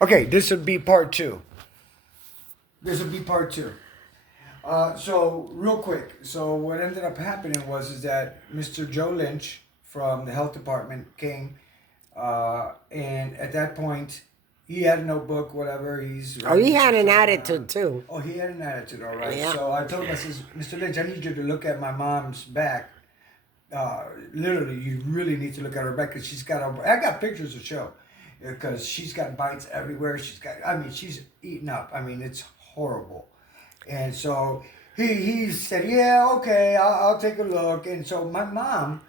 Okay, this would be part two. This would be part two. So real quick, so what ended up happening was is that Mr. Joe Lynch from the health department came, and at that point, he had a notebook, whatever. He's Oh, he writing had some an stuff attitude down. too. Oh, he had an attitude, all right. Yeah. So I told him, I says, Mr. Lynch, I need you to look at my mom's back. Literally, you really need to look at her back because she's got. I got pictures to show, because she's got bites everywhere. She's got. I mean, she's eaten up. I mean, it's horrible. And so he said, yeah, okay, I'll take a look. And so my mom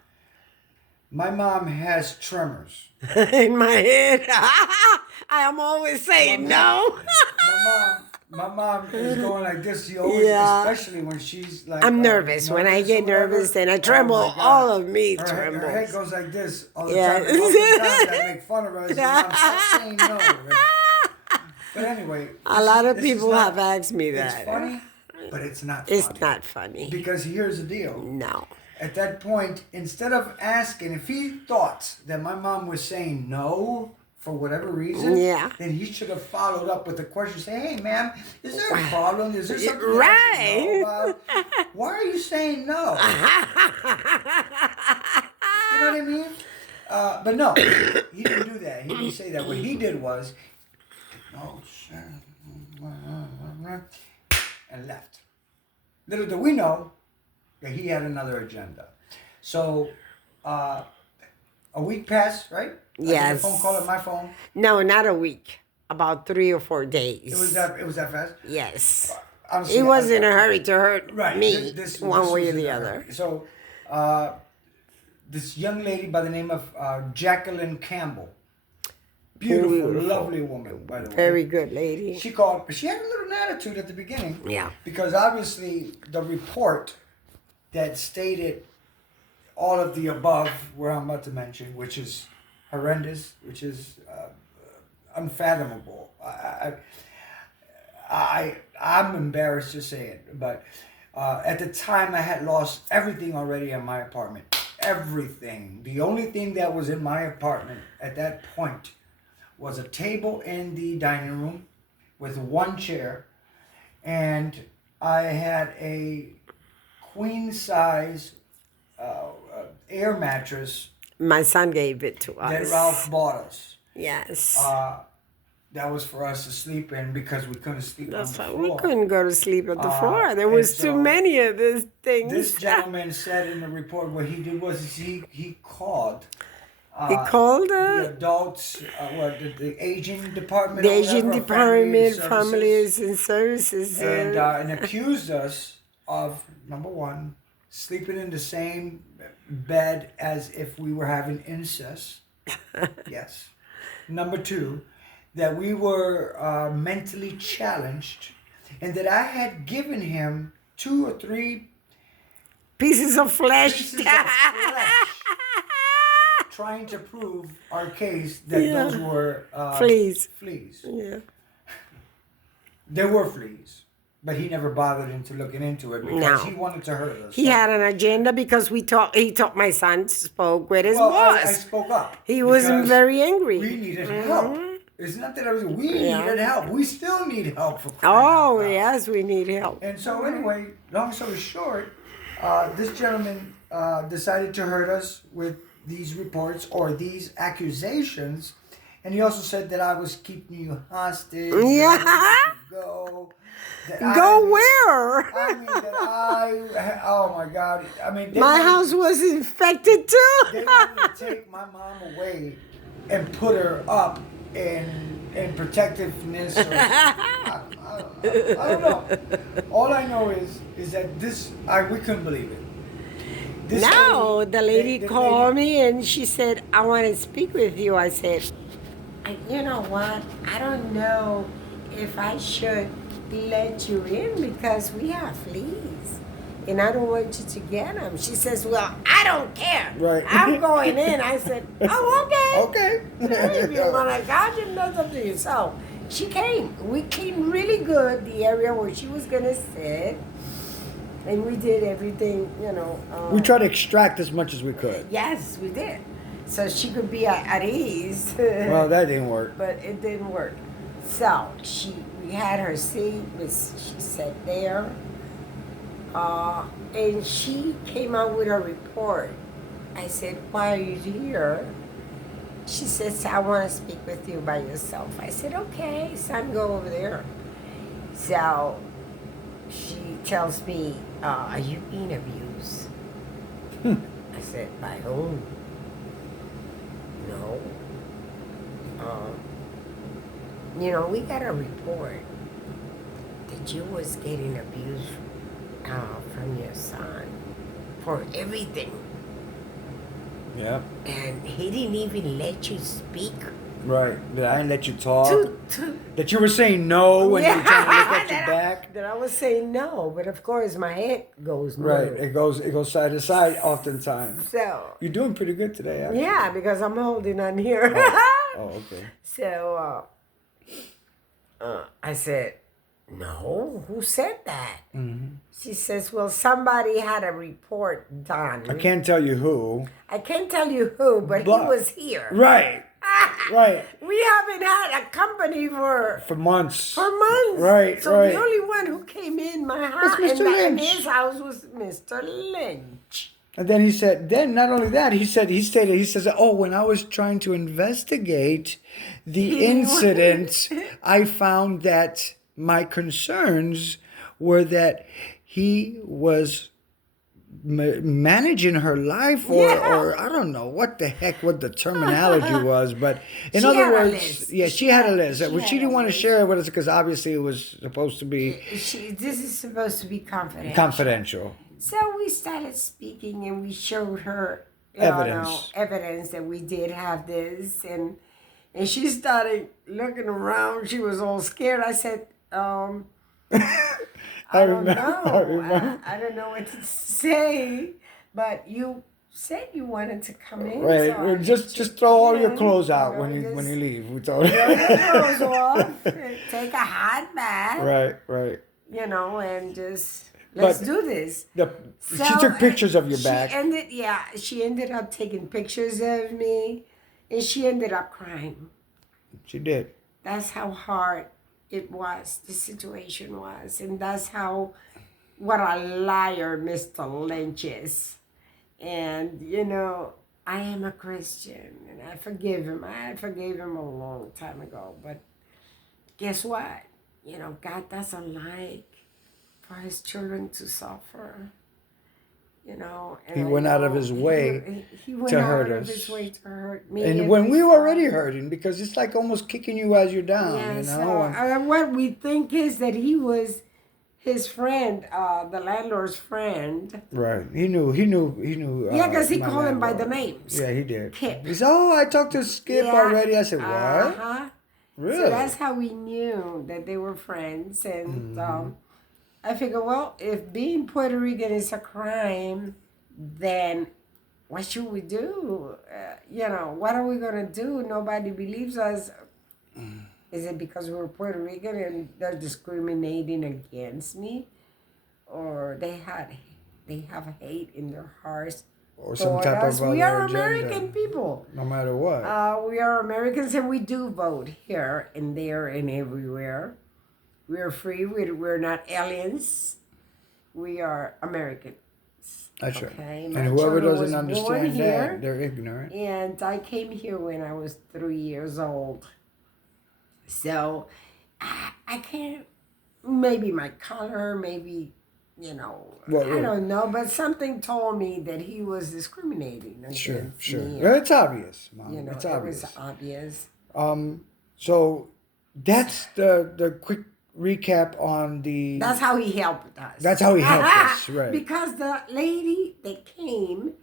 has tremors. In my head, I am always saying no. My mom is going like this. She always, Yeah. especially when she's like. I'm nervous. When I get or whatever. nervous, then I Oh tremble. my God. All of me Her head trembles. goes like this all the Yeah. time. And oftentimes I make fun of her. I say, Mom, stop saying no. Right? But anyway, A lot of this is people not- have asked me It's that. funny, but it's not funny. It's not funny. Because here's the deal. No. At that point, instead of asking, if he thought that my mom was saying no for whatever reason, Yeah. then he should have followed up with a question. Say, hey, ma'am, is there a problem? Is there something that I Right. should know about? Why are you saying no? You know what I mean? But no, he didn't do that. He didn't say that. What he did was, no, sir, and left. Little do we know that he had another agenda. So, a week passed, right? I did Yes. a phone call at my phone. No, not a week. About 3 or 4 days. It was that fast. Yes. Honestly, He was I- in a hurry to hurt Right. me This one way or was the in a other. hurry. So, this young lady by the name of Jacqueline Campbell, beautiful, lovely woman, by the way. Very good lady. She called, but she had a little attitude at the beginning. Yeah. Because obviously the report that stated all of the above, where I'm about to mention, which is horrendous, which is unfathomable. I'm embarrassed to say it, but at the time I had lost everything already in my apartment. Everything. The only thing that was in my apartment at that point was a table in the dining room with one chair, and I had a queen size air mattress My son gave it to that us. Ralph bought us. Yes. That was for us to sleep in because we couldn't sleep That's on why the we floor. couldn't go to sleep at the floor. There and was so too many of these things. This gentleman said in the report what he did was he called. He called The adults, the Asian department. the or whatever, Asian or Department, Services, Families and Services. and accused us of, number one, sleeping in the same bed as if we were having incest. Yes. Number two, that we were mentally challenged, and that I had given him 2 or 3 pieces of flesh. pieces of flesh, trying to prove our case that Yeah. those were Fleas. Fleas. Yeah. There were fleas, but he never bothered into looking into it because No. he wanted to hurt us. He had an agenda because he thought my son spoke with his Well, boss. I spoke up. He was because very angry. We needed help. It's not that we needed help. We still need help for crying out Oh, loud. yes, we need help. And so anyway, long story short, this gentleman decided to hurt us with these reports or these accusations, and he also said that I was keeping you hostage. that I Yeah. needed to go. That Go where? I mean that oh my God! I mean they My wanted- house was infected too. They wanted to take my mom away and put her up in protectiveness. Or, I don't know. All I know is that we couldn't believe it. This No, lady- the lady the called me and she said, I want to speak with you. I said, you know what? I don't know if I should let you in because we have fleas and I don't want you to get them. She says, well, I don't care. Right. I'm going in. I said, oh, okay. Okay. If you want to gouge him, that's up to you. So she came. We cleaned really good the area where she was going to sit. And we did everything, We tried to extract as much as we could. Yes, we did. So she could be at ease. Well, that didn't work. But it didn't work. So we had her seat, she sat there, and she came out with a report. I said, "Why are you here?" She says, "I want to speak with you by yourself." I said, "Okay, son, go over there." So she tells me, "Are you being abused?" I said, "By whom?" "No. Um, we got a report that you was getting abused from your son for everything. Yeah. And he didn't even let you speak." Right. That I didn't let you talk. To That you were saying no when you were trying to look at your that back. that I was saying no, but of course my head goes no. Right. It goes side to side oftentimes. So You're doing pretty good today, actually. yeah, because I'm holding on here. Oh, okay. So I said, "No, who said that?" Mm-hmm. She says, "Well, somebody had a report done. I can't tell you who. I can't tell you who, but he was here." Right. Right. We haven't had a company for months. months. Right. So right. the only one who came in my house Mr. in Lynch. his house was Mr. Lynch. And then he said, not only that, he says, "Oh, when I was trying to investigate the incident, I found that my concerns were that he was managing her life or I don't know what the terminology was, but in She other had a words, list. yeah, she had a list. She Well, had she didn't a want to list. share it with us because obviously it was supposed to be This is supposed to be confidential. confidential. So we started speaking and we showed her evidence that we did have this, and she started looking around. She was all scared. I said, I don't know. I don't know what to say, but you said you wanted to come in. Right. So just throw all your clothes out when you leave. We told throw your clothes off, take a hot bath. Right. And just let's do this. She took pictures of your back. She ended up taking pictures of me, and she ended up crying. She did. That's how hard it was, the situation was. And that's what a liar Mr. Lynch is. And, I am a Christian, and I forgive him. I forgave him a long time ago. But guess what? God doesn't like for his children to suffer. And he went out of his way to hurt us. His way to hurt me. And when we were already hurting, because it's like almost kicking you as you're down, what we think is that he was his friend, the landlord's friend. Right. He knew. Yeah, because he called him by the names. Yeah, he did. Kip. He said, "Oh, I talked to Skip already." I said, "What?" Uh-huh. Really? So that's how we knew that they were friends. And I figured, well, if being Puerto Rican is a crime, then what should we do? What are we going to do? Nobody believes us. Is it because we're Puerto Rican and they're discriminating against me? Or they have hate in their hearts? Or some type of we are agenda. American people. No matter what. We are Americans, and we do vote here and there and everywhere. We are free. We're not aliens. We are Americans. That's okay? right. My And whoever children doesn't was born understand here, that, they're ignorant. And I came here when I was 3 years old. So I can't, maybe my color, maybe, I don't know, but something told me that he was discriminating against me. Well, it's obvious, Mom. It's obvious. It was obvious. So that's the quick recap on the... That's how he helped us. That's how he helped us, right. Because the lady that came,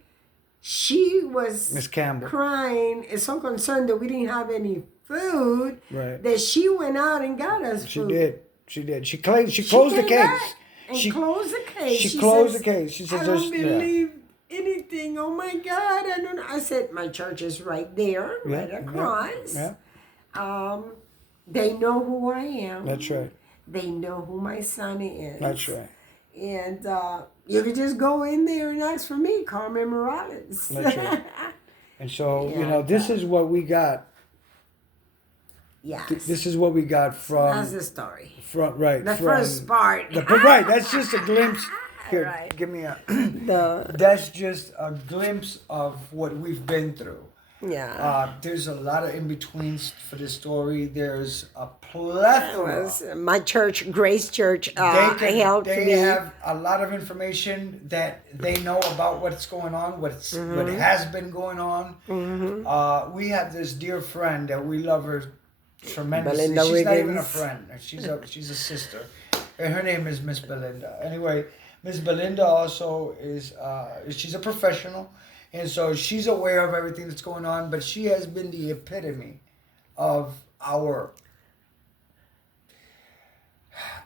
she was Miss Campbell crying and so concerned that we didn't have any food, right, that she went out and got us food. She did. She closed the case. She closed the case. She closed the case. She said, "I don't believe anything. Oh my God, I don't know." I said, "My church is right there, right across. Yeah. They know who I am. That's right. They know who my son is. That's right. And you could just go in there and ask for me, Carmen Morales." That's right. And so, this is what we got Yes. This is what we got from That's the story. right The from first part. right. That's just a glimpse. Here, Right. give me a. The That's just a glimpse of what we've been through. yeah. There's a lot of in betweens for this story. There's a It plethora. was my church, Grace Church, They helped they me. have a lot of information that they know about what's going on, what has been going on. We have this dear friend that we love her tremendously. Belinda She's not even a Wiggins. friend. She's a sister, and her name is Miss Belinda. Anyway, Miss Belinda also is she's a professional, and so she's aware of everything that's going on. But she has been the epitome of our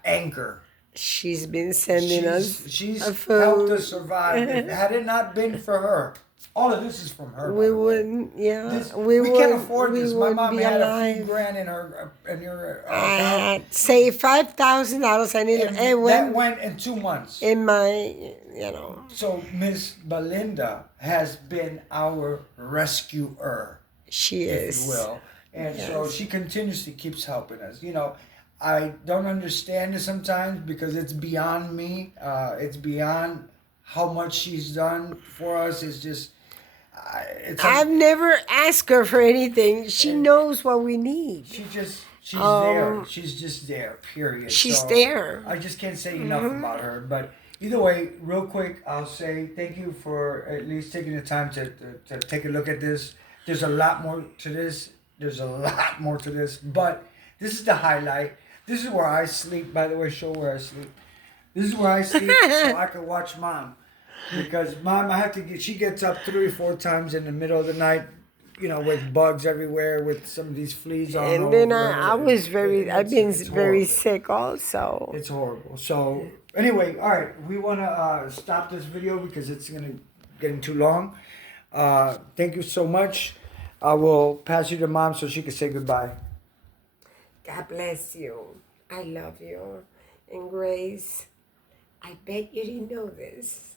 anchor. She's been sending us She's a food. helped us survive. Had it not been for her, all of this is from her. We by the way. wouldn't, yeah. This, we can't would, afford we this. My wouldn't mom be had a alive. few grand in her I account. had saved $5,000. I need And it that went went in 2 months. in my, you know. So Miss Belinda has been our rescuer, She if is. you will. And so Yes. she continuously keeps helping us. You know, I don't understand it sometimes because it's beyond me. It's beyond how much she's done for us. It's just, I've never asked her for anything. She And- knows what we need. she's there. She's just there. Period. She's So there. I just can't say enough about her. But either way, real quick, I'll say thank you for at least taking the time to take a look at this. There's a lot more to this. There's a lot more to this. But this is the highlight. This is where I sleep. By the way, show where I sleep. This is where I sleep so I can watch Mom. Because Mom, she gets up 3 or 4 times in the middle of the night, you know, with bugs everywhere, with some of these fleas on And all then over. I've been It's very horrible. sick also. It's horrible. So anyway, all right, we want to stop this video because it's getting too long. Thank you so much. I will pass you to Mom so she can say goodbye. God bless you. I love you. And Grace, I bet you didn't know this,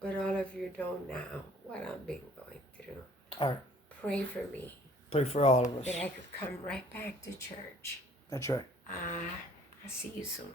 but all of you know now what I've been going through. All right, Pray for me pray for all of us. that I could come right back to church. That's right. I'll see you soon.